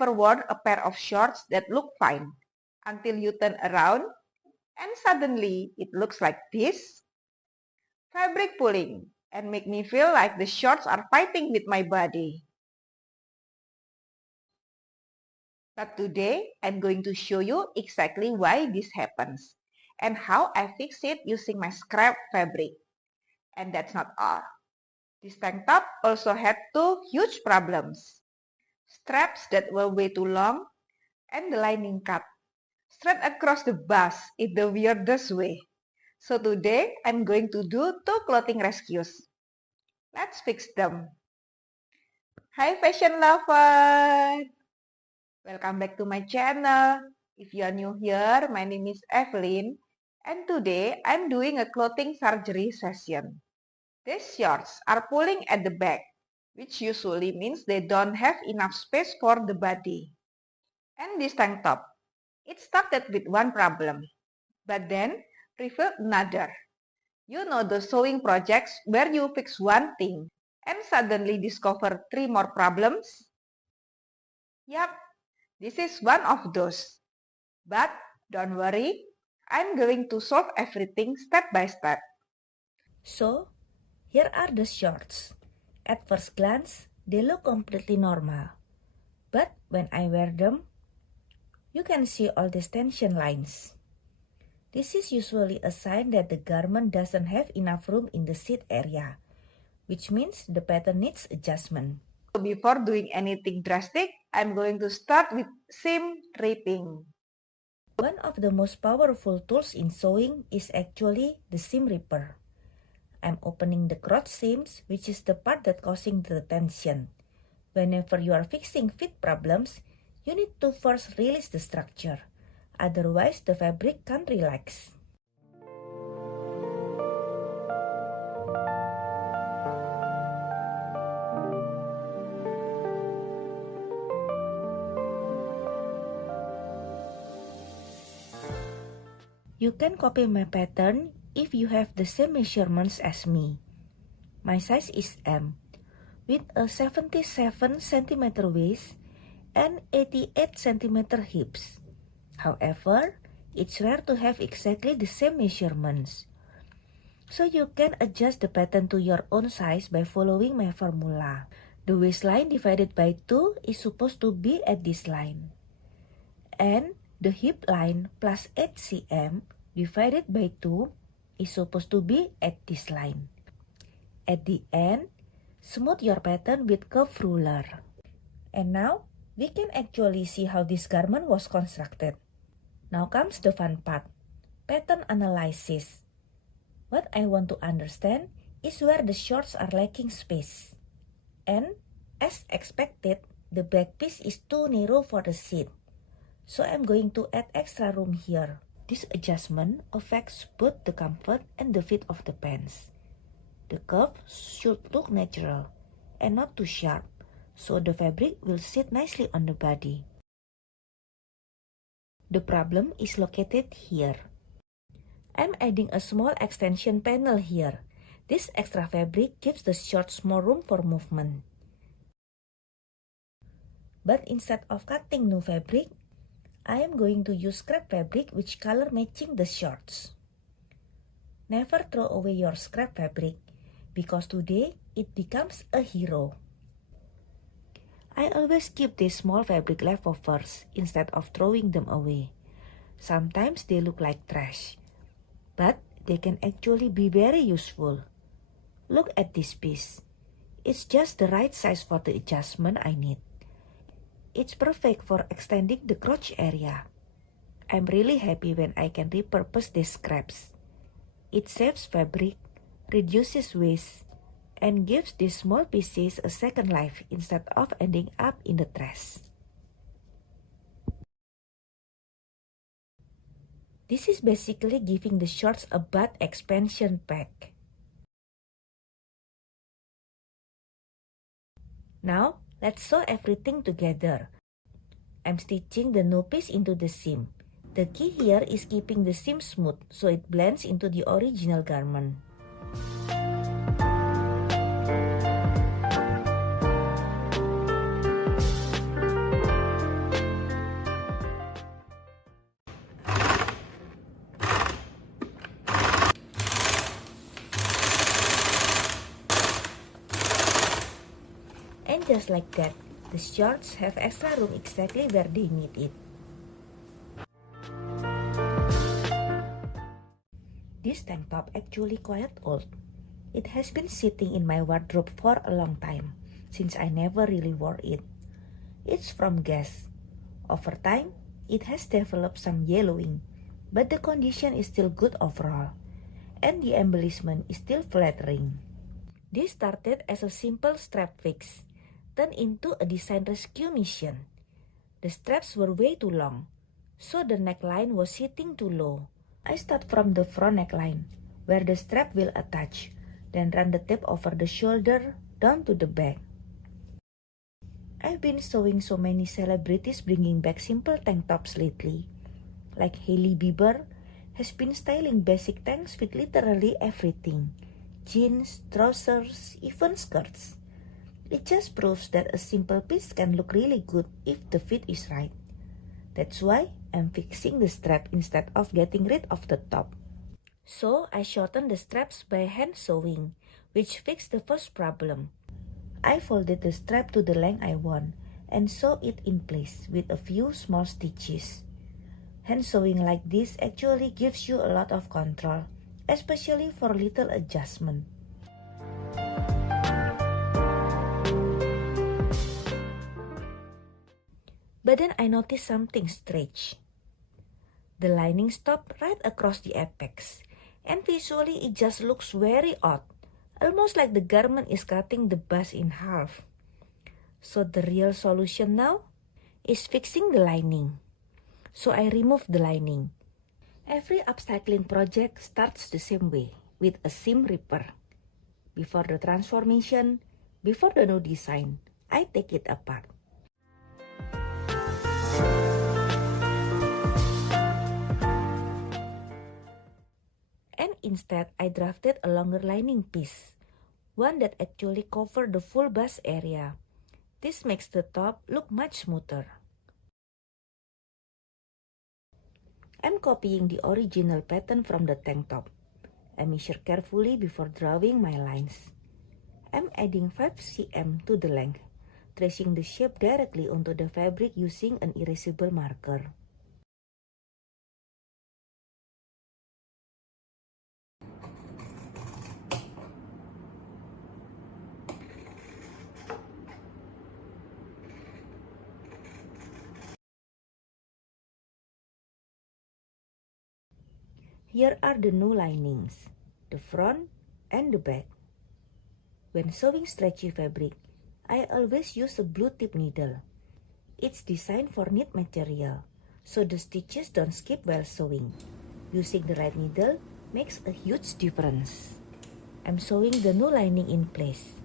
ever worn a pair of shorts that look fine until you turn around and suddenly it looks like this? Fabric pulling and make me feel like the shorts are fighting with my body. But today I'm going to show you exactly why this happens and how I fix it using my scrap fabric. And that's not all. This tank top also had two huge problems. Straps that were way too long and the lining cut straight across the bust in the weirdest way. So today I'm going to do two clothing rescues. Let's fix them. Hi fashion lover! Welcome back to my channel. If you are new here, my name is Evelyn and today I'm doing a clothing surgery session. These shorts are pulling at the back, which usually means they don't have enough space for the body. And this tank top, it started with one problem, but then revealed another. You know the sewing projects where you fix one thing and suddenly discover three more problems? Yup, this is one of those. But don't worry, I'm going to solve everything step by step. So, here are the shorts. At first glance, they look completely normal. But when I wear them, you can see all these tension lines. This is usually a sign that the garment doesn't have enough room in the seat area, which means the pattern needs adjustment. So before doing anything drastic, I'm going to start with seam ripping. One of the most powerful tools in sewing is actually the seam ripper. I'm opening the crotch seams, which is the part that causing the tension. Whenever you are fixing fit problems, you need to first release the structure. Otherwise, the fabric can't relax. You can copy my pattern if you have the same measurements as me. My size is M, with a 77 cm waist and 88 cm hips. However, it's rare to have exactly the same measurements. So you can adjust the pattern to your own size by following my formula. The waistline divided by 2 is supposed to be at this line. And the hip line plus 8 cm divided by 2 is supposed to be at this line. At the end, smooth your pattern with curved ruler. And now, we can actually see how this garment was constructed. Now comes the fun part, pattern analysis. What I want to understand is where the shorts are lacking space. And, as expected, the back piece is too narrow for the seat. So I'm going to add extra room here. This adjustment affects both the comfort and the fit of the pants. The curve should look natural and not too sharp, so the fabric will sit nicely on the body. The problem is located here. I'm adding a small extension panel here. This extra fabric gives the shorts more room for movement. But instead of cutting new fabric, I am going to use scrap fabric which color matching the shorts. Never throw away your scrap fabric, because today it becomes a hero. I always keep these small fabric leftovers instead of throwing them away. Sometimes they look like trash, but they can actually be very useful. Look at this piece. It's just the right size for the adjustment I need. It's perfect for extending the crotch area. I'm really happy when I can repurpose these scraps. It saves fabric, reduces waste, and gives these small pieces a second life instead of ending up in the trash. This is basically giving the shorts a butt expansion pack. Now, let's sew everything together. I'm stitching the new piece into the seam. The key here is keeping the seam smooth so it blends into the original garment. just like that, the shorts have extra room exactly where they need it. This tank top actually quite old. It has been sitting in my wardrobe for a long time, since I never really wore it. It's from Guess. Over time, it has developed some yellowing, but the condition is still good overall, and the embellishment is still flattering. This started as a simple strap fix, turned into a design rescue mission. The straps were way too long, so the neckline was sitting too low. I start from the front neckline, where the strap will attach, then run the tape over the shoulder down to the back. I've been showing so many celebrities bringing back simple tank tops lately. Like Hailey Bieber has been styling basic tanks with literally everything. Jeans, trousers, even skirts. It just proves that a simple piece can look really good if the fit is right. That's why I'm fixing the strap instead of getting rid of the top. So I shortened the straps by hand sewing, which fixed the first problem. I folded the strap to the length I want and sew it in place with a few small stitches. Hand sewing like this actually gives you a lot of control, especially for little adjustment. But then I noticed something strange. The lining stopped right across the apex, and visually it just looks very odd, almost like the garment is cutting the bust in half. So the real solution now is fixing the lining. So I removed the lining. Every upcycling project starts the same way, with a seam ripper. Before the transformation, before the new design, I take it apart. And instead, I drafted a longer lining piece, one that actually covered the full bust area. This makes the top look much smoother. I'm copying the original pattern from the tank top. I measure carefully before drawing my lines. I'm adding 5 cm to the length, tracing the shape directly onto the fabric using an erasable marker. Here are the new linings, the front and the back. When sewing stretchy fabric, I always use a blue tip needle. It's designed for knit material, so the stitches don't skip while sewing. Using the right needle makes a huge difference. I'm sewing the new lining in place.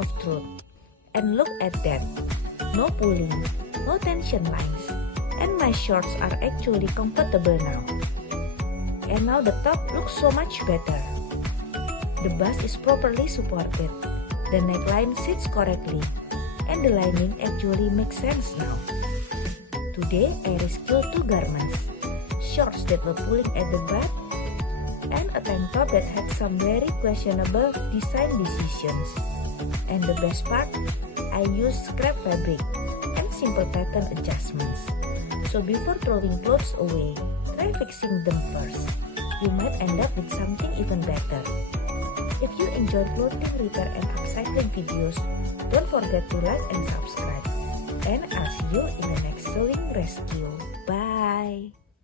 of truth. And look at that. No pulling, no tension lines. And my shorts are actually comfortable now. And now the top looks so much better. The bust is properly supported. The neckline sits correctly. And the lining actually makes sense now. Today I rescued 2 garments. Shorts that were pulling at the butt and a tank top that had some very questionable design decisions. And the best part, I used scrap fabric and simple pattern adjustments. So before throwing clothes away, try fixing them first. You might end up with something even better. If you enjoy clothing repair and upcycling videos, don't forget to like and subscribe. And I'll see you in the next sewing rescue. Bye!